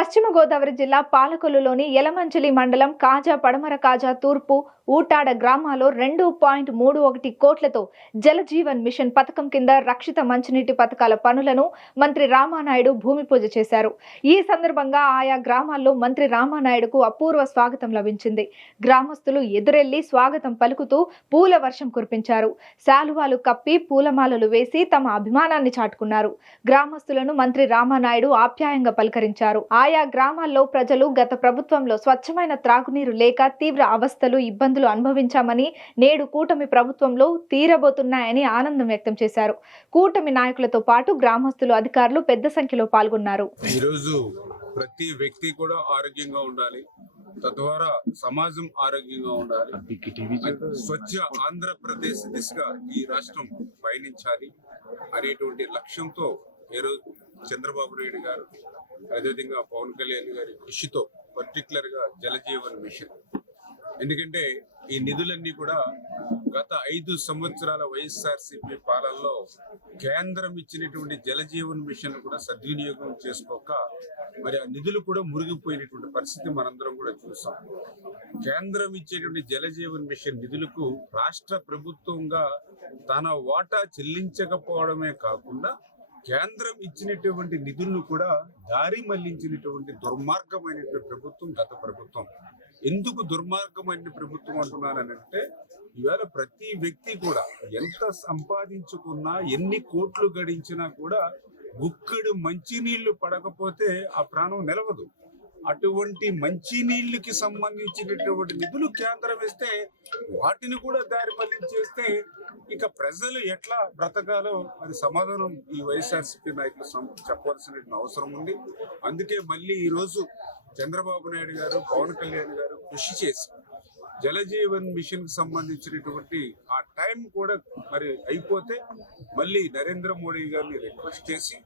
పశ్చిమ గోదావరి జిల్లా పాలకొల్లులోని యలమంచిలి మండలం కాజా పడమర కాజా తూర్పు ఊటాడ గ్రామాల్లో 2.31 కోట్లతో జలజీవన్ మిషన్ పథకం కింద రక్షిత మంచినీటి పథకాల పనులను మంత్రి రామానాయుడు భూమి పూజ చేశారు. ఈ సందర్భంగా ఆయా గ్రామాల్లో మంత్రి రామానాయుడుకు అపూర్వ స్వాగతం లభించింది. గ్రామస్తులు ఎదురెళ్లి స్వాగతం పలుకుతూ పూల వర్షం కురిపించారు. శాలువాలు కప్పి పూలమాలలు వేసి తమ అభిమానాన్ని చాటుకున్నారు. గ్రామస్తులను మంత్రి రామానాయుడు ఆప్యాయంగా పలకరించారు. ఆయా గ్రామాల్లో ప్రజలు గత ప్రభుత్వంలో స్వచ్ఛమైన త్రాగునీరు లేక తీవ్ర అవస్థలు ఇబ్బందులు అనుభవించామని, నేడు కూటమి ప్రభుత్వంలో తీరబోతున్నాయని ఆనందం వ్యక్తం చేశారు. కూటమి నాయకులతో పాటు గ్రామస్తులు, అధికారులు పెద్ద సంఖ్యలో పాల్గొన్నారు. ఈరోజు ప్రతి వ్యక్తి కూడా ఆరోగ్యంగా ఉండాలి, తద్వారా సమాజం ఆరోగ్యంగా ఉండాలి, స్వచ్ఛ ఆంధ్రప్రదేశ్ దిశగా ఈ రాష్ట్రం పయనించాలి అనేటువంటి లక్ష్యంతో ఈరోజు చంద్రబాబు నాయుడు గారు, అదేవిధంగా పవన్ కళ్యాణ్ గారి కృషితో పర్టికులర్ గా జలజీవన్ మిషన్, ఎందుకంటే ఈ నిధులన్నీ కూడా గత 5 సంవత్సరాల వైఎస్ఆర్సీపీ పాలనలో కేంద్రం ఇచ్చినటువంటి జలజీవన్ మిషన్ కూడా సద్వినియోగం చేసుకోక మరి ఆ నిధులు కూడా మురిగిపోయినటువంటి పరిస్థితి మనందరం కూడా చూసాం. కేంద్రం ఇచ్చేటువంటి జలజీవన్ మిషన్ నిధులకు రాష్ట్ర ప్రభుత్వంగా తన వాటా చెల్లించకపోవడమే కాకుండా కేంద్రం ఇచ్చినటువంటి నిధులను కూడా దారి మళ్లించినటువంటి దుర్మార్గమైనటువంటి ప్రభుత్వం గత ప్రభుత్వం. ఎందుకు దుర్మార్గమైన ప్రభుత్వం అంటున్నానంటే, ఇవాళ ప్రతి వ్యక్తి కూడా ఎంత సంపాదించుకున్నా, ఎన్ని కోట్లు గడించినా కూడా గుక్కడు మంచినీళ్లు పడకపోతే ఆ ప్రాణం నిలవదు. అటువంటి మంచినీళ్ళకి సంబంధించినటువంటి నిధులు కేంద్రం ఇస్తే వాటిని కూడా దారి మళ్లించేస్తే ఇక ప్రజలు ఎట్లా బ్రతకాలో మరి సమాధానం ఈ వైఎస్ఆర్సీపీ నాయకులు చెప్పవలసిన అవసరం ఉంది. అందుకే మళ్ళీ ఈరోజు చంద్రబాబు నాయుడు గారు, పవన్ కళ్యాణ్ గారు కృషి చేసి జలజీవన్ మిషన్ కి సంబంధించినటువంటి ఆ టైం కూడా మరి అయిపోతే మళ్ళీ నరేంద్ర మోడీ గారిని రిక్వెస్ట్ చేసి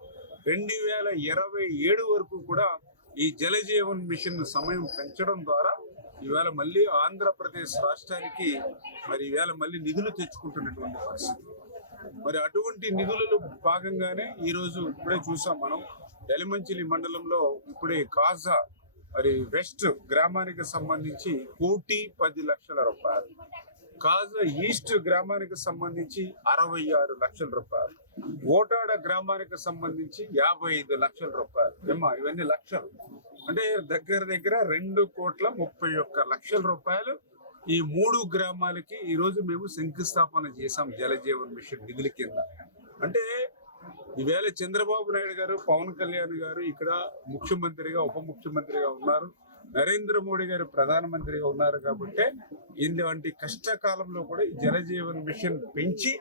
2027 వరకు కూడా ఈ జలజీవన్ మిషన్ సమయం పెంచడం ద్వారా ఈవేళ మళ్ళీ ఆంధ్రప్రదేశ్ రాష్ట్రానికి మరి ఈవేళ మళ్ళీ నిధులు తెచ్చుకుంటున్నటువంటి పరిస్థితి. మరి అటువంటి నిధులలో భాగంగానే ఈరోజు ఇప్పుడే చూసాం మనం యలమంచిలి మండలంలో ఇప్పుడే కాజా మరి వెస్ట్ గ్రామానికి సంబంధించి 1,10,00,000 రూపాయలు, కాజా ఈస్ట్ గ్రామానికి సంబంధించి 66 లక్షల రూపాయలు, ఓటాడ గ్రామానికి సంబంధించి 55 లక్షల రూపాయలు. ఇవన్నీ లక్షలు అంటే దగ్గర 2,31,00,000 రూపాయలు ఈ 3 గ్రామాలకి ఈరోజు మేము శంకుస్థాపన చేశాం జలజీవన్ మిషన్ నిధుల కింద. అంటే ఈవేళ చంద్రబాబు నాయుడు గారు, పవన్ కళ్యాణ్ గారు ఇక్కడ ముఖ్యమంత్రిగా, ఉప ముఖ్యమంత్రిగా ఉన్నారు, నరేంద్ర మోడీ గారు ప్రధానమంత్రిగా ఉన్నారు. కాబట్టి ఇలాంటి కష్టకాలంలో కూడా ఈ జలజీవన్ మిషన్ పెంచి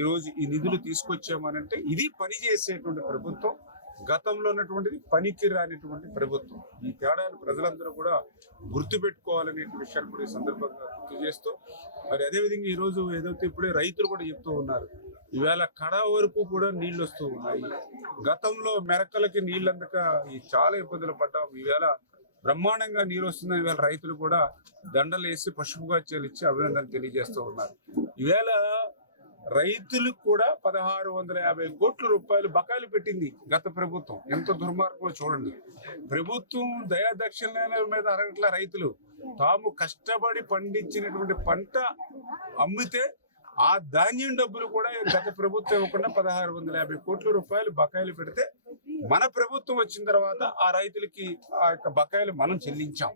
ఈరోజు ఈ నిధులు తీసుకొచ్చామనంటే ఇది పనిచేసేటువంటి ప్రభుత్వం. గతంలో ఉన్నటువంటిది పనికి రానిటువంటి ప్రభుత్వం. ఈ తేడాను ప్రజలందరూ కూడా గుర్తుపెట్టుకోవాలనే విషయాన్ని కూడా ఈ సందర్భంగా గుర్తు చేస్తూ మరి అదేవిధంగా ఈరోజు ఏదైతే ఇప్పుడే రైతులు కూడా చెప్తూ ఉన్నారు, ఈవేళ కడ వరకు కూడా నీళ్లు వస్తూ ఉన్నాయి. గతంలో మెరకలకి నీళ్ళు అందక చాలా ఇబ్బందులు పడ్డాం. ఈవేళ బ్రహ్మాండంగా నీరు వస్తుందని ఈవేళ రైతులు కూడా దండలు వేసి పసుపుగా చెల్లించి అభినందనలు తెలియజేస్తూ ఉన్నారు. ఈవేళ రైతులకు కూడా 1,650 కోట్ల రూపాయలు బకాయిలు పెట్టింది గత ప్రభుత్వం. ఎంత దుర్మార్గమో చూడండి. ప్రభుత్వం దయాదక్షిణల మీద అరగట్ల రైతులు తాము కష్టపడి పండించినటువంటి పంట అమ్మితే ఆ ధాన్యం డబ్బులు కూడా గత ప్రభుత్వం ఇవ్వకుండా 1,650 కోట్ల రూపాయలు బకాయిలు పెడితే మన ప్రభుత్వం వచ్చిన తర్వాత ఆ రైతులకి ఆ యొక్క బకాయిలు మనం చెల్లించాం.